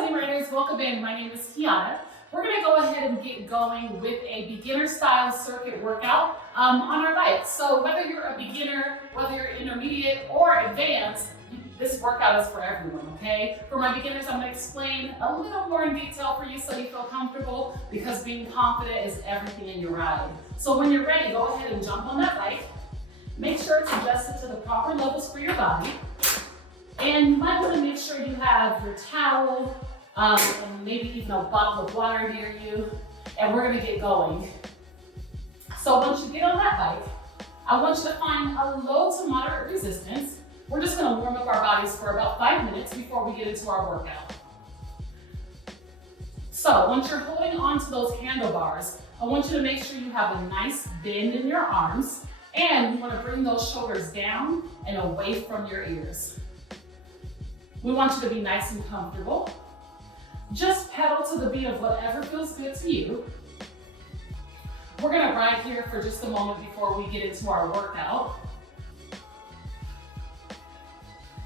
Sunny Trainers, welcome in. My name is Kiana. We're going to go ahead and get going with a beginner style circuit workout on our bike. So whether you're a beginner, whether you're intermediate or advanced, this workout is for everyone, okay? For my beginners, I'm going to explain a little more in detail for you so you feel comfortable, because being confident is everything in your ride. So when you're ready, go ahead and jump on that bike. Make sure it's adjusted to the proper levels for your body. And you might want to make sure you have your towel, and maybe even a bottle of water near you. And we're going to get going. So once you get on that bike, I want you to find a low to moderate resistance. We're just going to warm up our bodies for about 5 minutes before we get into our workout. So once you're holding onto those handlebars, I want you to make sure you have a nice bend in your arms, and you want to bring those shoulders down and away from your ears. We want you to be nice and comfortable. Just pedal to the beat of whatever feels good to you. We're going to ride here for just a moment before we get into our workout.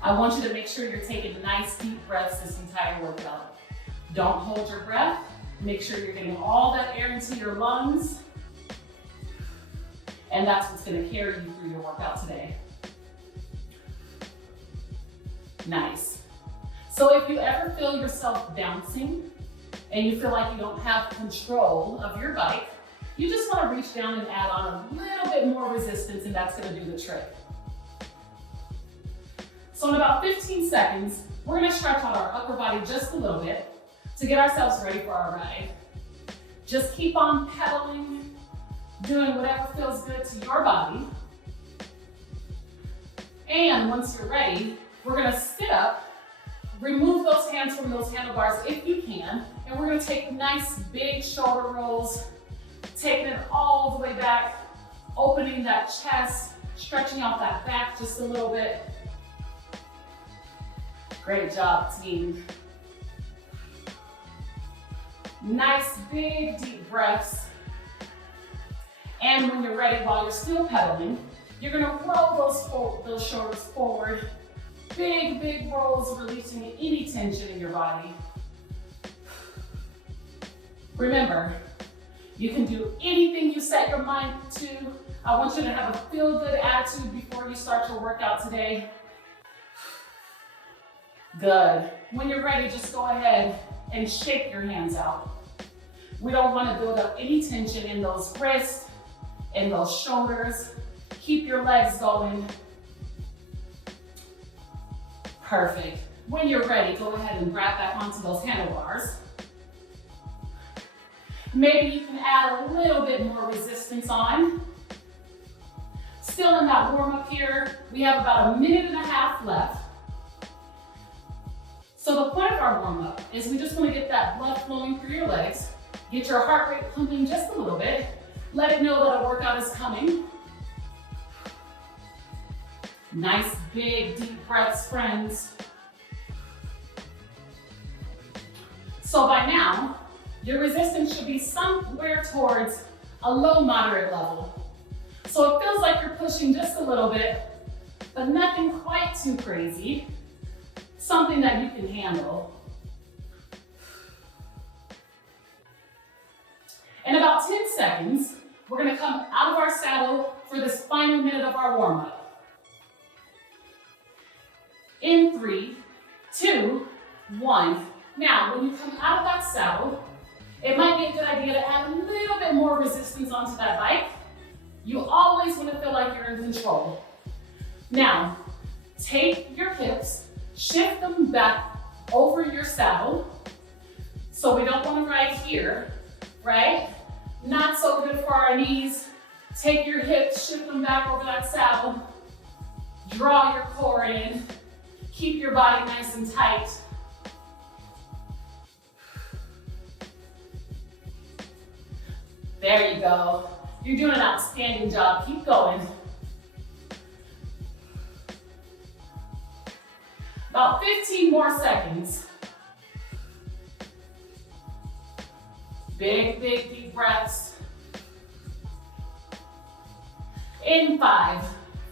I want you to make sure you're taking nice deep breaths this entire workout. Don't hold your breath. Make sure you're getting all that air into your lungs. And that's what's going to carry you through your workout today. Nice. So if you ever feel yourself bouncing and you feel like you don't have control of your bike, you just want to reach down and add on a little bit more resistance, and that's going to do the trick. So in about 15 seconds, we're going to stretch out our upper body just a little bit to get ourselves ready for our ride. Just keep on pedaling, doing whatever feels good to your body. And once you're ready, we're going to sit up. Remove those hands from those handlebars if you can, and we're going to take nice big shoulder rolls, taking it all the way back, opening that chest, stretching out that back just a little bit. Great job, team. Nice big deep breaths. And when you're ready, while you're still pedaling, you're going to roll those shoulders forward. Big, big rolls, releasing any tension in your body. Remember, you can do anything you set your mind to. I want you to have a feel-good attitude before you start your workout today. Good. When you're ready, just go ahead and shake your hands out. We don't want to build up any tension in those wrists, in those shoulders. Keep your legs going. Perfect. When you're ready, go ahead and grab back onto those handlebars. Maybe you can add a little bit more resistance on. Still in that warm up here, we have about 1.5 minutes left. So the point of our warm up is we just want to get that blood flowing through your legs, get your heart rate pumping just a little bit, let it know that a workout is coming. Nice big deep breaths, friends. So by now, your resistance should be somewhere towards a low moderate level. So it feels like you're pushing just a little bit, but nothing quite too crazy. Something that you can handle. In about 10 seconds, we're going to come out of our saddle for this final minute of our warm-up. In 3, 2, 1. Now, when you come out of that saddle, it might be a good idea to add a little bit more resistance onto that bike. You always want to feel like you're in control. Now, take your hips, shift them back over your saddle. So we don't want to ride here, right? Not so good for our knees. Take your hips, shift them back over that saddle. Draw your core in. Keep your body nice and tight. There you go. You're doing an outstanding job. Keep going. About 15 more seconds. Big, big, deep breaths. In 5,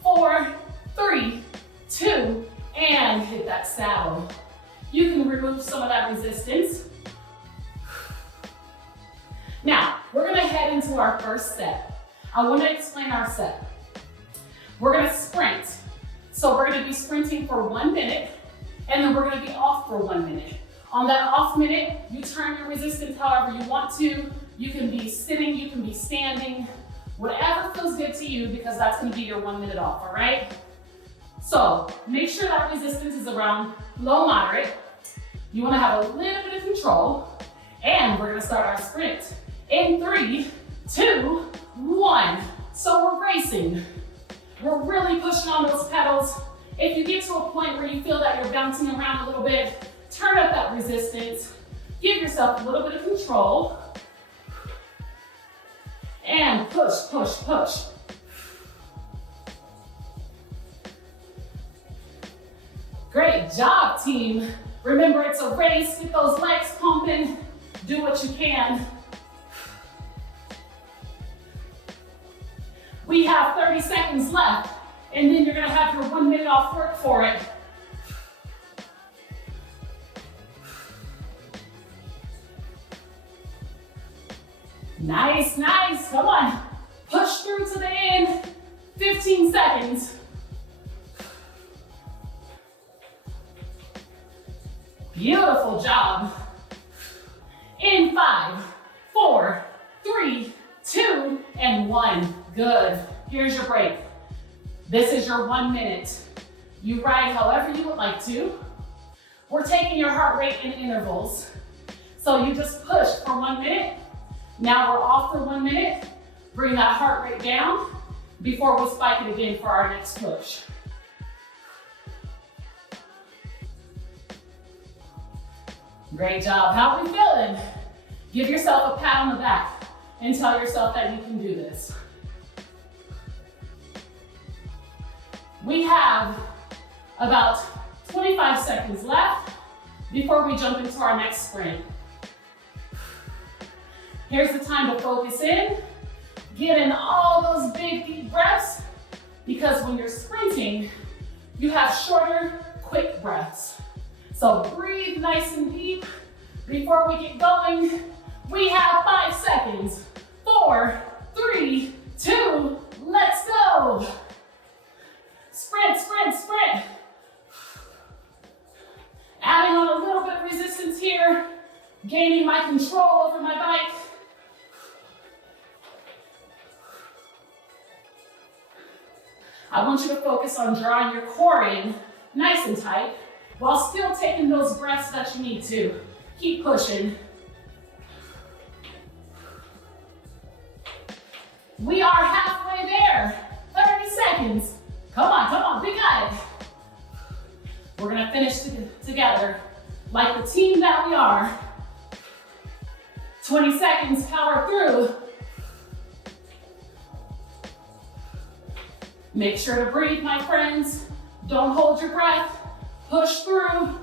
4, 3, 2, and hit that saddle. you can remove some of that resistance. Now, we're gonna head into our first set. I wanna explain our set. We're gonna sprint. So we're gonna be sprinting for 1 minute, and then we're gonna be off for 1 minute. On that off minute, you turn your resistance however you want to. You can be sitting, you can be standing, whatever feels good to you, because that's gonna be your 1 minute off, all right? So make sure that resistance is around low moderate. You wanna have a little bit of control, and we're gonna start our sprint in 3, 2, 1. So we're racing. We're really pushing on those pedals. If you get to a point where you feel that you're bouncing around a little bit, turn up that resistance. Give yourself a little bit of control. And push, push, push. Great job, team. Remember, it's a race. Get those legs pumping. Do what you can. We have 30 seconds left, and then you're gonna have your 1 minute off work for it. Nice, nice, come on. Push through to the end, 15 seconds. Beautiful job. In 5, 4, 3, 2, and 1. Good. Here's your break. This is your 1 minute. You ride however you would like to. We're taking your heart rate in intervals. So you just push for 1 minute. Now we're off for 1 minute. Bring that heart rate down before we spike it again for our next push. Great job. How are we feeling? Give yourself a pat on the back and tell yourself that you can do this. We have about 25 seconds left before we jump into our next sprint. Here's the time to focus in. Get in all those big, deep breaths, because when you're sprinting, you have shorter, quick breaths. So breathe nice and deep. Before we get going, we have 5 seconds. 4, 3, 2, let's go. Sprint, sprint, sprint. Adding on a little bit of resistance here, gaining my control over my bike. I want you to focus on drawing your core in nice and tight while still taking those breaths that you need to. Keep pushing. We are halfway there. 30 seconds. Come on, we got it. We're gonna finish together like the team that we are. 20 seconds, power through. Make sure to breathe, my friends. Don't hold your breath. Push through.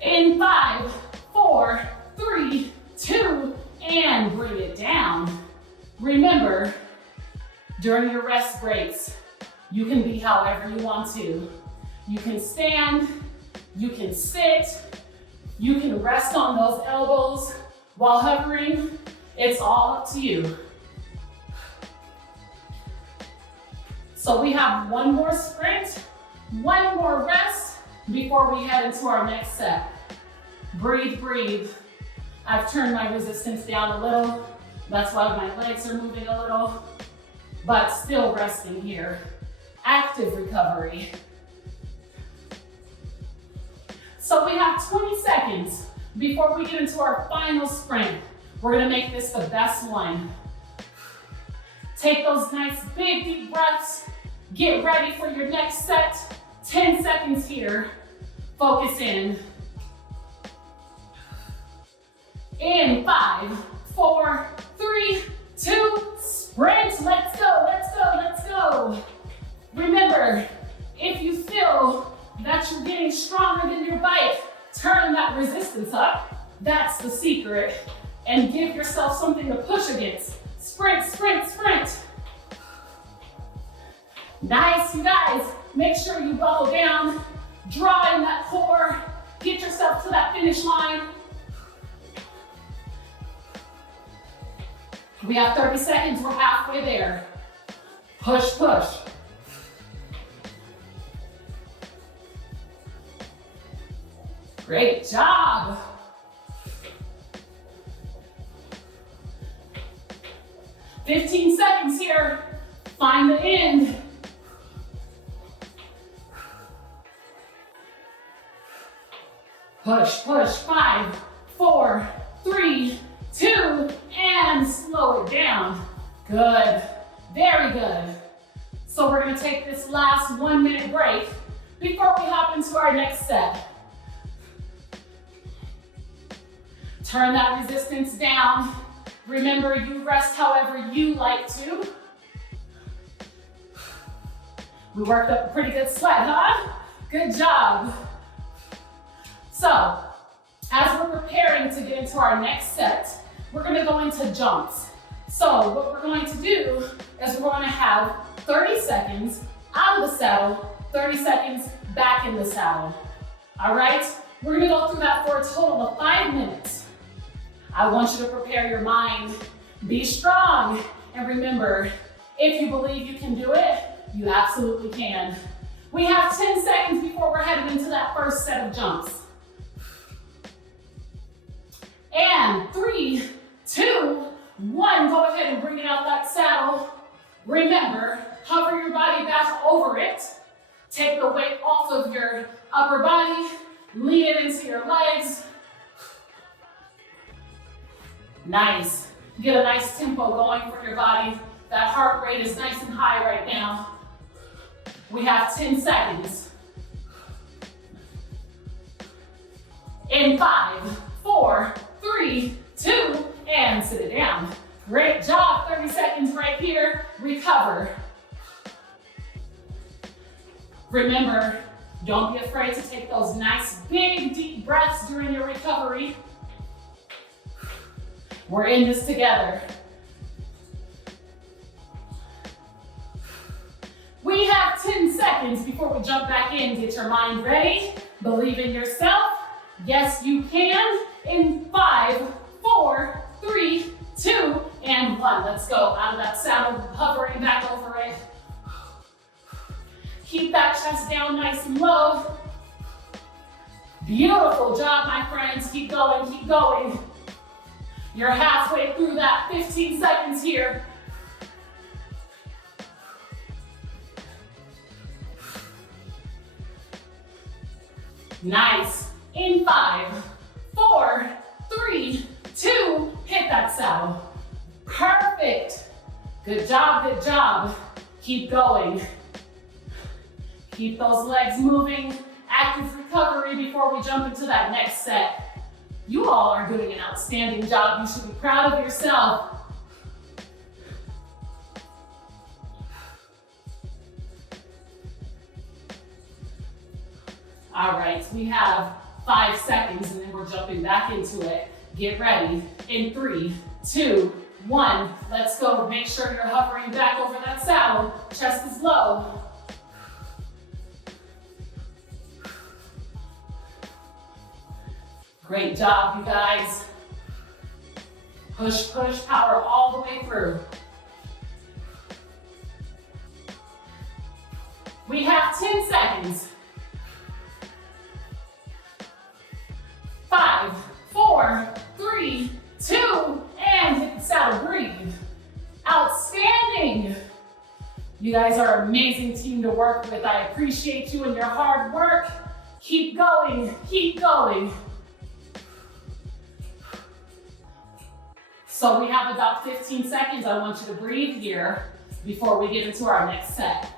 In 5, 4, 3, 2, and bring it down. Remember, during your rest breaks, you can be however you want to. You can stand, you can sit, you can rest on those elbows while hovering. It's all up to you. So we have 1 more sprint, 1 more rest before we head into our next set. Breathe, breathe. I've turned my resistance down a little. That's why my legs are moving a little, but still resting here. Active recovery. So we have 20 seconds before we get into our final sprint. We're gonna make this the best one. Take those nice big deep breaths. Get ready for your next set. 10 seconds here. Focus in. In 5, 4, 3, 2, sprint. Let's go, let's go, let's go. Remember, if you feel that you're getting stronger than your bike, turn that resistance up. That's the secret. And give yourself something to push against. Sprint, sprint, sprint. Nice, you guys. Make sure you buckle down, draw in that core, get yourself to that finish line. We have 30 seconds, we're halfway there. Push, push. Great job. "15 seconds here. Find the end. Push, push. 5, 4, 3, 2, and slow it down. Good. Very good. So we're gonna take this last 1-minute break before we hop into our next set. Turn that resistance down. Remember, you rest however you like to. We worked up a pretty good sweat, huh? Good job. So, as we're preparing to get into our next set, we're gonna go into jumps. So what we're going to do is we're going to have 30 seconds out of the saddle, 30 seconds back in the saddle. All right? We're gonna go through that for a total of 5 minutes. I want you to prepare your mind, be strong, and remember, if you believe you can do it, you absolutely can. We have 10 seconds before we're headed into that first set of jumps. And 3, 2, 1, go ahead and bring it out that saddle. Remember, hover your body back over it. Take the weight off of your upper body, lean it into your legs. Nice. Get a nice tempo going for your body. That heart rate is nice and high right now. We have 10 seconds. In 5, 4, 3, 2, and sit it down. Great job, 30 seconds right here. Recover. Remember, don't be afraid to take those nice big deep breaths during your recovery. We're in this together. We have 10 seconds before we jump back in. Get your mind ready. Believe in yourself. Yes, you can. In 5, 4, 3, 2, and 1. Let's go out of that saddle, hovering back over it. Keep that chest down nice and low. Beautiful job, my friends. Keep going, keep going. You're halfway through that 15 seconds here. Nice. In 5, 4, 3, 2, hit that saddle. Perfect. Good job, good job. Keep going. Keep those legs moving. Active recovery before we jump into that next set. You all are doing an outstanding job. You should be proud of yourself. All right, we have 5 seconds and then we're jumping back into it. Get ready. In 3, 2, 1. Let's go. Make sure you're hovering back over that saddle. Chest is low. Great job, you guys. Push, push, power all the way through. We have 10 seconds. 5, 4, 3, 2, and hit the saddle, breathe. Outstanding. You guys are an amazing team to work with. I appreciate you and your hard work. Keep going, keep going. So we have about 15 seconds. I want you to breathe here before we get into our next set.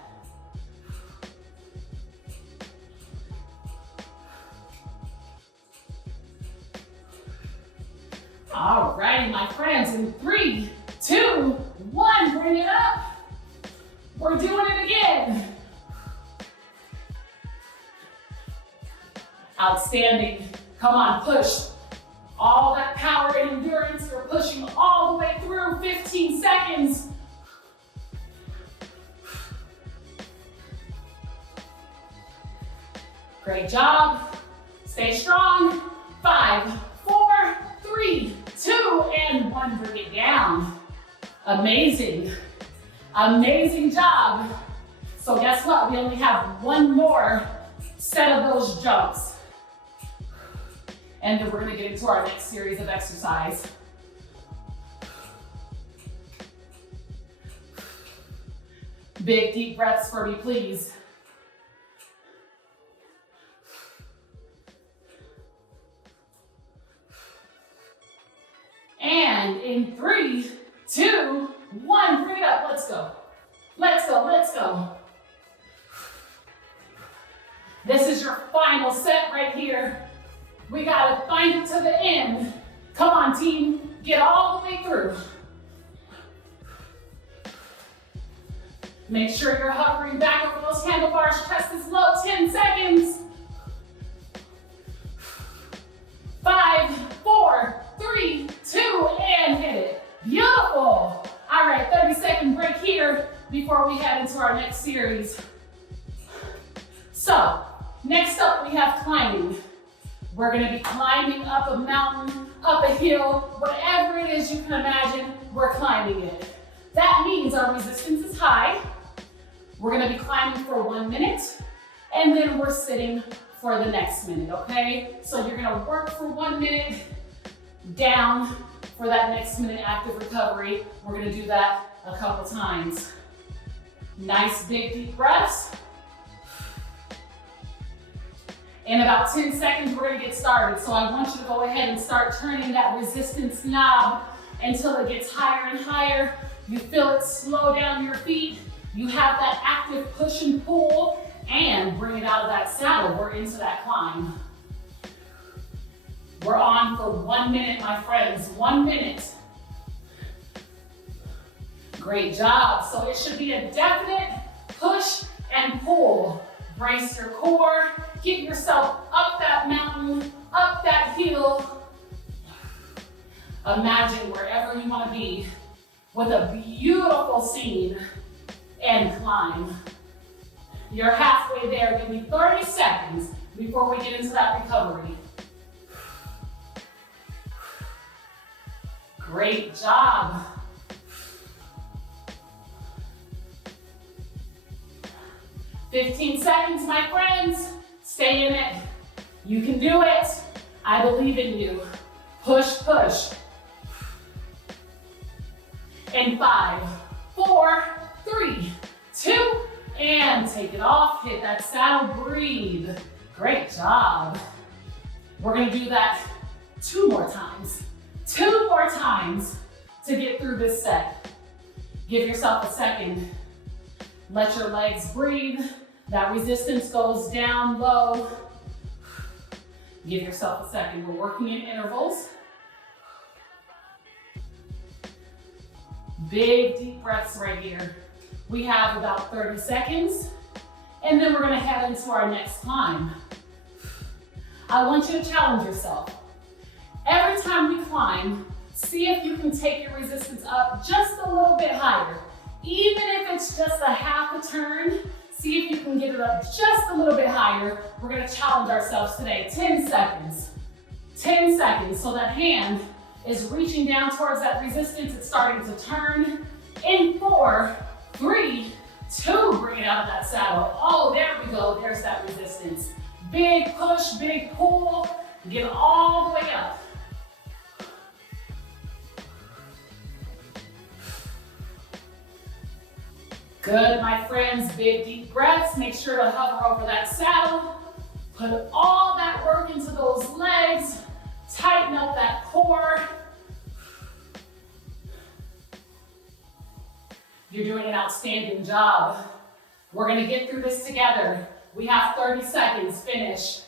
All righty, my friends, in 3, 2, 1, bring it up. We're doing it again. Outstanding. Come on, push. All that power and endurance, you're pushing all the way through. 15 seconds. Great job. Stay strong. 5, 4, 3, 2, and 1. Bring it down. Amazing. Amazing job. So guess what? We only have one more set of those jumps. And then we're gonna get into our next series of exercise. Big deep breaths for me, please. And in 3, 2, 1, bring it up, let's go. Let's go, let's go. This is your final set right here. We gotta find it to the end. Come on, team, get all the way through. Make sure you're hovering back over those handlebars, chest is low, 10 seconds. 5, 4, 3, 2, and hit it. Beautiful. All right, 30-second break here before we head into our next series. So, next up we have climbing. We're gonna be climbing up a mountain, up a hill, whatever it is you can imagine, we're climbing it. That means our resistance is high. We're gonna be climbing for 1 minute, and then we're sitting for the next minute, okay? So you're gonna work for 1 minute, down for that next minute active recovery. We're gonna do that a couple times. Nice big deep breaths. In about 10 seconds, we're gonna get started. So I want you to go ahead and start turning that resistance knob until it gets higher and higher. You feel it slow down your feet. You have that active push and pull, and bring it out of that saddle. We're into that climb. We're on for 1 minute, my friends, 1 minute. Great job. So it should be a definite push and pull. Brace your core, get yourself up that mountain, up that hill. Imagine wherever you want to be with a beautiful scene and climb. You're halfway there. Give me 30 seconds before we get into that recovery. Great job. "15 seconds, my friends. Stay in it. You can do it. I believe in you. Push, push. In 5, 4, 3, 2, and take it off. Hit that saddle, breathe. Great job. We're gonna do that 2 more times. 2 more times to get through this set. Give yourself a second. Let your legs breathe. That resistance goes down low. Give yourself a second. We're working in intervals. Big deep breaths right here. We have about 30 seconds, and then we're gonna head into our next climb. I want you to challenge yourself. Every time we climb, see if you can take your resistance up just a little bit higher. Even if it's just a half a turn, see if you can get it up just a little bit higher. We're gonna challenge ourselves today. 10 seconds. 10 seconds. So that hand is reaching down towards that resistance. It's starting to turn. In 4, 3, 2, bring it out of that saddle. Oh, there we go. There's that resistance. Big push, big pull. Get all the way up. Good, my friends, big deep breaths. Make sure to hover over that saddle. Put all that work into those legs. Tighten up that core. You're doing an outstanding job. We're gonna get through this together. We have 30 seconds, finish.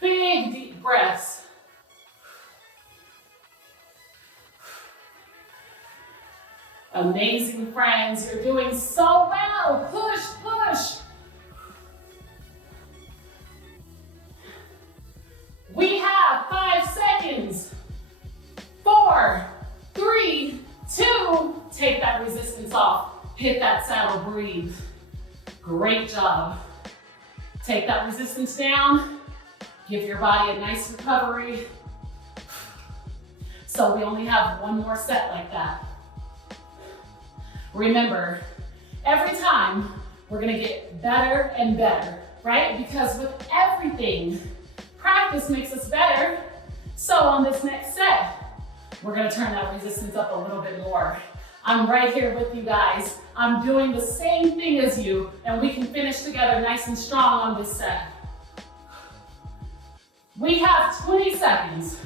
Big deep breaths. Amazing, friends. You're doing so well. Push, push. We have 5 seconds. 4, 3, 2. Take that resistance off. Hit that saddle, breathe. Great job. Take that resistance down. Give your body a nice recovery. So we only have one more set like that. Remember, every time we're gonna get better and better, right? Because with everything, practice makes us better. So on this next set, we're gonna turn that resistance up a little bit more. I'm right here with you guys. I'm doing the same thing as you, and we can finish together nice and strong on this set. We have 20 seconds.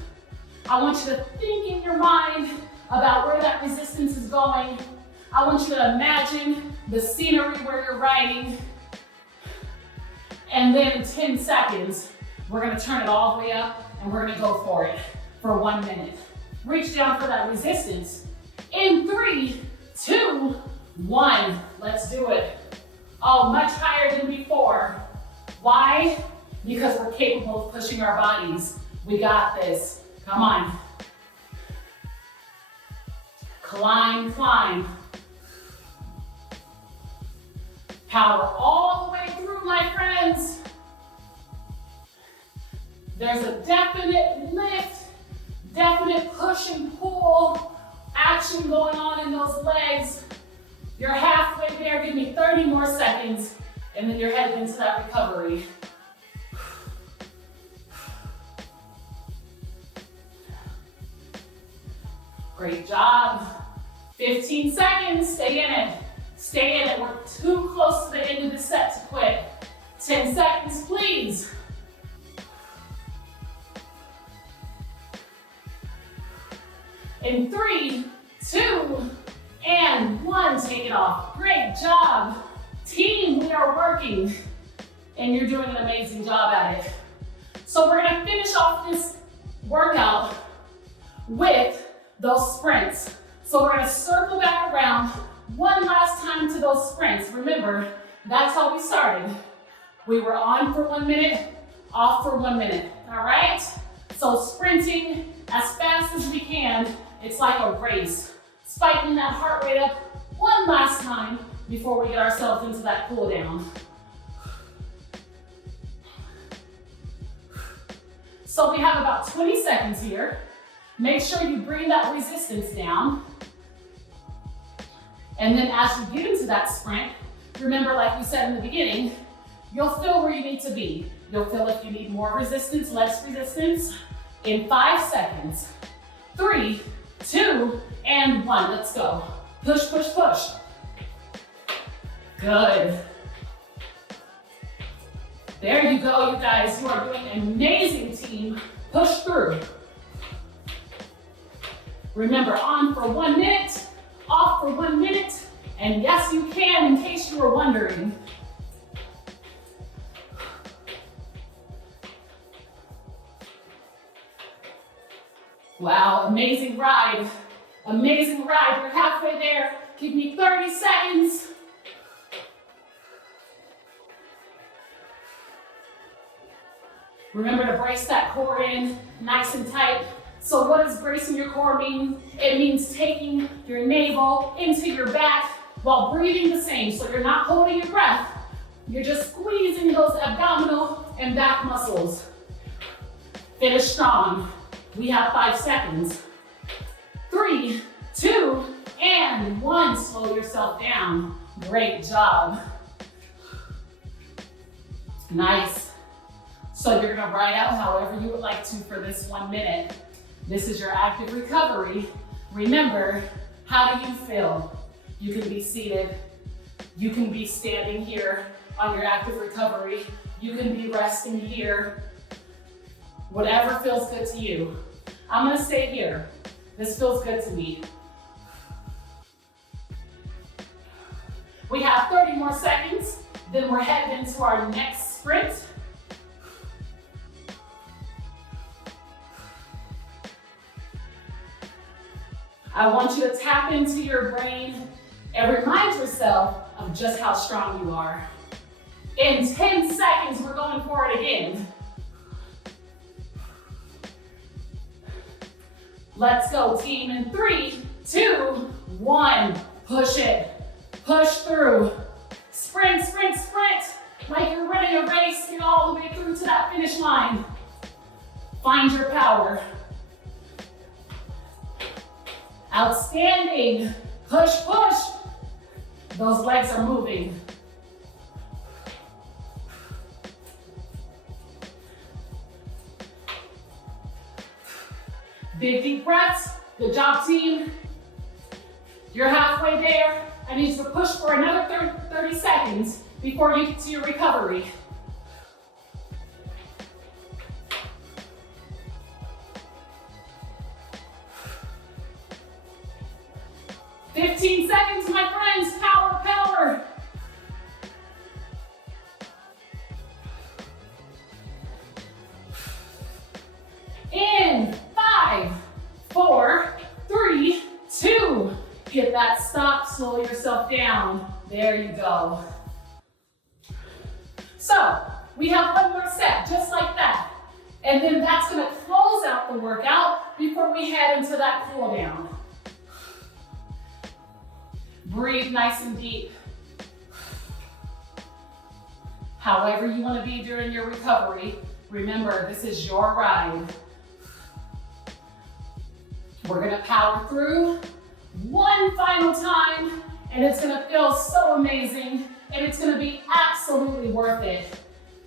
I want you to think in your mind about where that resistance is going. I want you to imagine the scenery where you're riding. And then in 10 seconds, we're gonna turn it all the way up and we're gonna go for it for 1 minute. Reach down for that resistance. In 3, 2, 1, let's do it. Oh, much higher than before. Why? Because we're capable of pushing our bodies. We got this. Come on. Climb, climb. Power all the way through, my friends. There's a definite lift, definite push and pull action going on in those legs. You're halfway there. Give me 30 more seconds, and then you're heading into that recovery. Great job. 15 seconds, stay in it. Stay in it, we're too close to the end of the set to quit. 10 seconds, please. In 3, 2, and 1, take it off. Great job. Team, we are working, and you're doing an amazing job at it. So we're gonna finish off this workout with those sprints. So we're gonna circle back around one last time to those sprints. Remember, that's how we started. We were on for 1 minute, off for 1 minute, all right? So sprinting as fast as we can, it's like a race. Spiking that heart rate up one last time before we get ourselves into that cool down. So we have about 20 seconds here. Make sure you bring that resistance down. And then as you get into that sprint, remember, like we said in the beginning, you'll feel where you need to be. You'll feel if you need more resistance, less resistance. In 5 seconds, 3, 2, and 1, let's go. Push, push, push. Good. There you go, you guys. You are doing amazing, team. Push through. Remember, on for 1 minute, off for 1 minute, and yes, you can, in case you were wondering. Wow, amazing ride. Amazing ride, you're halfway there. Give me 30 seconds. Remember to brace that core in nice and tight. So what does bracing your core mean? It means taking your navel into your back while breathing the same. So you're not holding your breath. You're just squeezing those abdominal and back muscles. Finish strong. We have 5 seconds. 3, 2, and 1. Slow yourself down. Great job. Nice. So you're gonna ride out however you would like to for this 1 minute. This is your active recovery. Remember, how do you feel? You can be seated. You can be standing here on your active recovery. You can be resting here. Whatever feels good to you. I'm gonna stay here. This feels good to me. We have 30 more seconds, then we're headed into our next sprint. I want you to tap into your brain and remind yourself of just how strong you are. In 10 seconds, we're going for it again. Let's go, team. In 3, 2, 1. Push it. Push through. Sprint, sprint, sprint. Like you're running a race, get all the way through to that finish line. Find your power. Outstanding. Push, push. Those legs are moving. Big deep breaths. Good job, team. You're halfway there. I need you to push for another 30 seconds before you get to your recovery. "15 seconds, my friends. Power, power." In 5, 4, 3, 2. Hit that stop, slow yourself down. There you go. So, we have one more set, just like that. And then that's gonna close out the workout before we head into that cool down. Breathe nice and deep. However you wanna be during your recovery, remember, this is your ride. We're gonna power through one final time, and it's gonna feel so amazing, and it's gonna be absolutely worth it.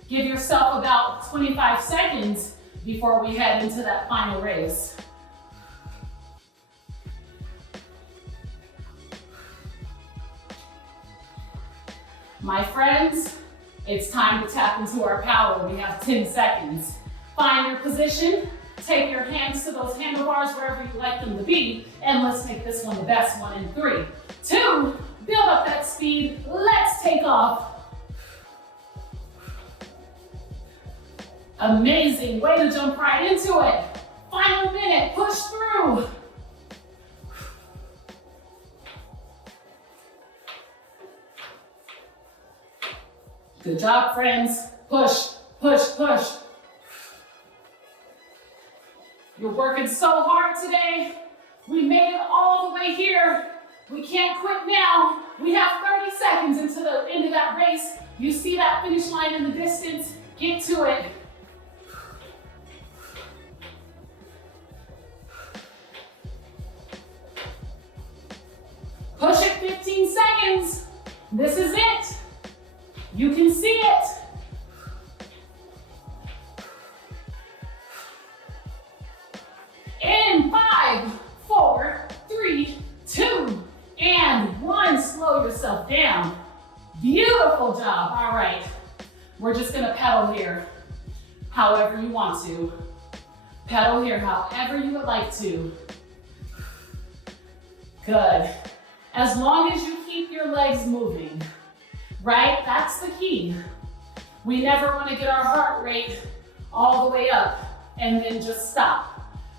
Give yourself about 25 seconds before we head into that final race. My friends, it's time to tap into our power. We have 10 seconds. Find your position. Take your hands to those handlebars wherever you'd like them to be, and let's make this one the best one in 3, 2, build up that speed. Let's take off. Amazing, way to jump right into it. Final minute, push through. Good job, friends. Push, push, push. You're working so hard today. We made it all the way here. We can't quit now. We have 30 seconds into the end of that race. You see that finish line in the distance. Get to it. Push it 15 seconds. This is it. You can see it. In 5, 4, 3, 2, and 1. Slow yourself down. Beautiful job. All right. We're just gonna pedal here however you want to. Pedal here however you would like to. Good. As long as you keep your legs moving, right? That's the key. We never want to get our heart rate all the way up and then just stop.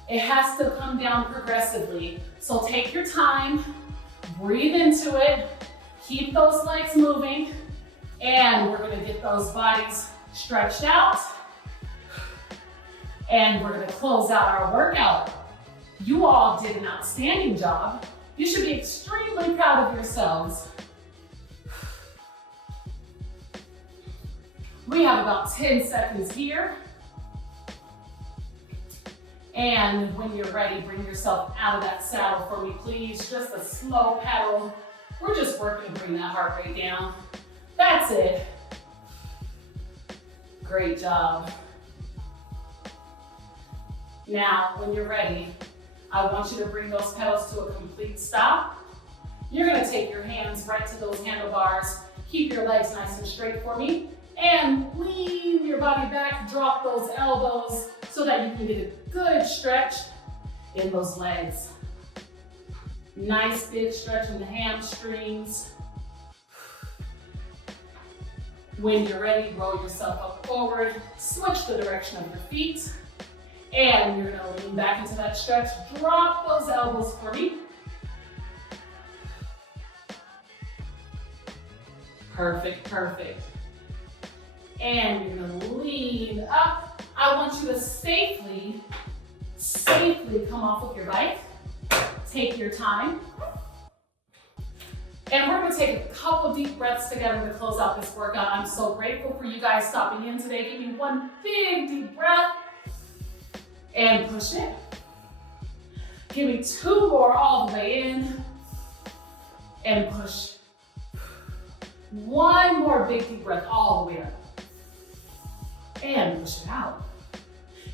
It has to come down progressively. So take your time, breathe into it, keep those legs moving, and we're gonna get those bodies stretched out, and we're gonna close out our workout. You all did an outstanding job. You should be extremely proud of yourselves. We have about 10 seconds here. And when you're ready, bring yourself out of that saddle for me, please. Just a slow pedal. We're just working to bring that heart rate down. That's it. Great job. Now, when you're ready, I want you to bring those pedals to a complete stop. You're gonna take your hands right to those handlebars. Keep your legs nice and straight for me. And lean your body back, drop those elbows so that you can get a good stretch in those legs. Nice big stretch in the hamstrings. When you're ready, roll yourself up forward, switch the direction of your feet, and you're gonna lean back into that stretch. Drop those elbows for me. Perfect, perfect. And you're gonna lean up. I want you to safely come off of your bike. Take your time. And we're gonna take a couple deep breaths together to close out this workout. I'm so grateful for you guys stopping in today. Give me one big deep breath and push it. Give me 2 more all the way in and push. 1 more big deep breath all the way up and push it out.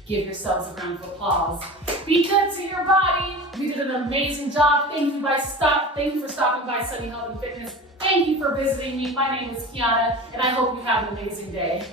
Give yourselves a round of applause. Be good to your body. We did an amazing job. Thank you for stopping by Sunny Health and Fitness. Thank you for visiting me. My name is Kiana, and I hope you have an amazing day.